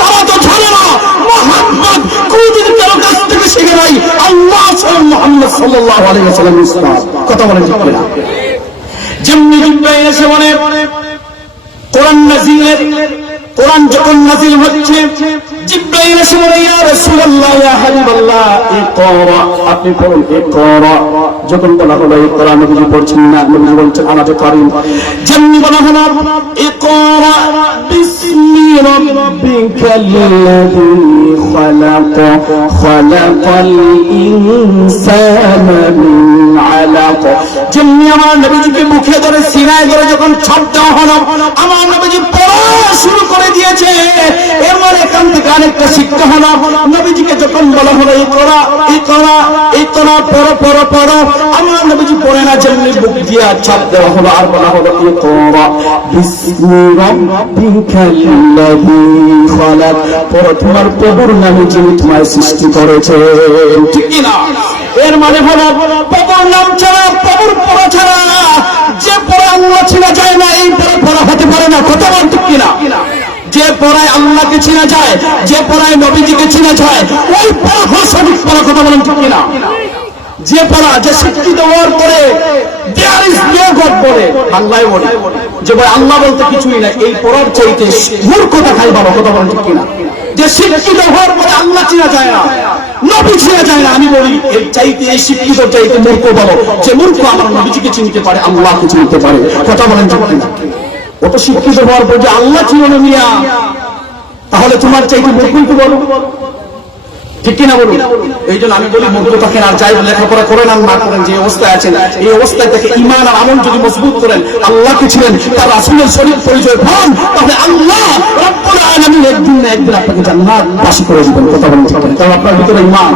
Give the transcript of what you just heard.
তারা তো জানে না, মোহাম্মদ কোনদিন কারও কাছ থেকে শিখে নাই। আল্লাহ মোহাম্মদ সাল্লাল্লাহু আলাইহি ওয়াসাল্লাম ইসলাম। কথা বলেন না যেমনি জিব্রাইল এসে বলে, কোরআন নাজিলের কোরআন যখন নাজিল হচ্ছে, জিব্রাইল এসে বলে, ইয়া রাসূলুল্লাহ, ইয়া হাবিবাল্লাহ, ইকরা আপনি পড়ুন, ইকরা। যখন বলা হলো ইকরা নবীজি পড়ছেন না, নবীজি বলছেন, আমাদের কারিম। যেমনি বলা হলো, ইকরা বিসমি রাব্বিকাল্লাযী খালাক ইনসানা মিন আলাক। আমার নবীজিকে মুখে ধরে সিনায় ধরে যখন দেওয়া হলো, আমার নবীজি পড়া শুরু করে দিয়েছে এর মানে এখান আরেকটা শিক্ষা হলো, নবীজিকে যখন বলা হলো, এই করা এই করা এই করা, পড়ো পড়ো পড়ো। আমার নবীজি পড়ে না, যেমনি বুক দিয়ে ছাপ দেওয়া হলো, আর বলা হলো, এই করা তোমার প্রভুর নামে যিনি তোমায় সৃষ্টি করেছে এর মানে হলো, প্রভুর নাম ছাড়া, প্রভুর পড়া ছাড়া, যে পড়া ছিনা যায় না, এই পড়া পড়া হতে পারে না কথা পড়ায় আল্লাহকে চিনা যায়, যে পড়ায় নবীজিকে চিনা যায়, ওই পড়া সঠিক পড়া কথা বলেন ঠিক কিনা? যে পড়া, যে শিক্ষিত পরে হওয়ার পরে আমার নবীজিকে চিনতে পারে, আল্লাহকে চিনতে পারে, কথা বলেন ঠিক কিনা? অত শিক্ষিত হওয়ার পর যে আল্লাহ ছিল না মিয়া, তাহলে তোমার চাইতে মূর্খই তো বলো? ঠিক কিনা বলুন এই জন্য আমি বলি মূর্খতাকে আর যাই লেখাপড়া করেন আর না করেন, যে অবস্থায় আছেন, এই অবস্থায় থেকে ইমান আর আমল যদি মজবুত করেন, আল্লাহকে ছিলেন, তার রাসূলের শরীর পরিচয় পান, তাহলে আল্লাহ একদিন না একদিন আপনাকে জান্নাত বাসী করে দিবেন। কথা বলেন কারণ আপনার ভিতরে ইমান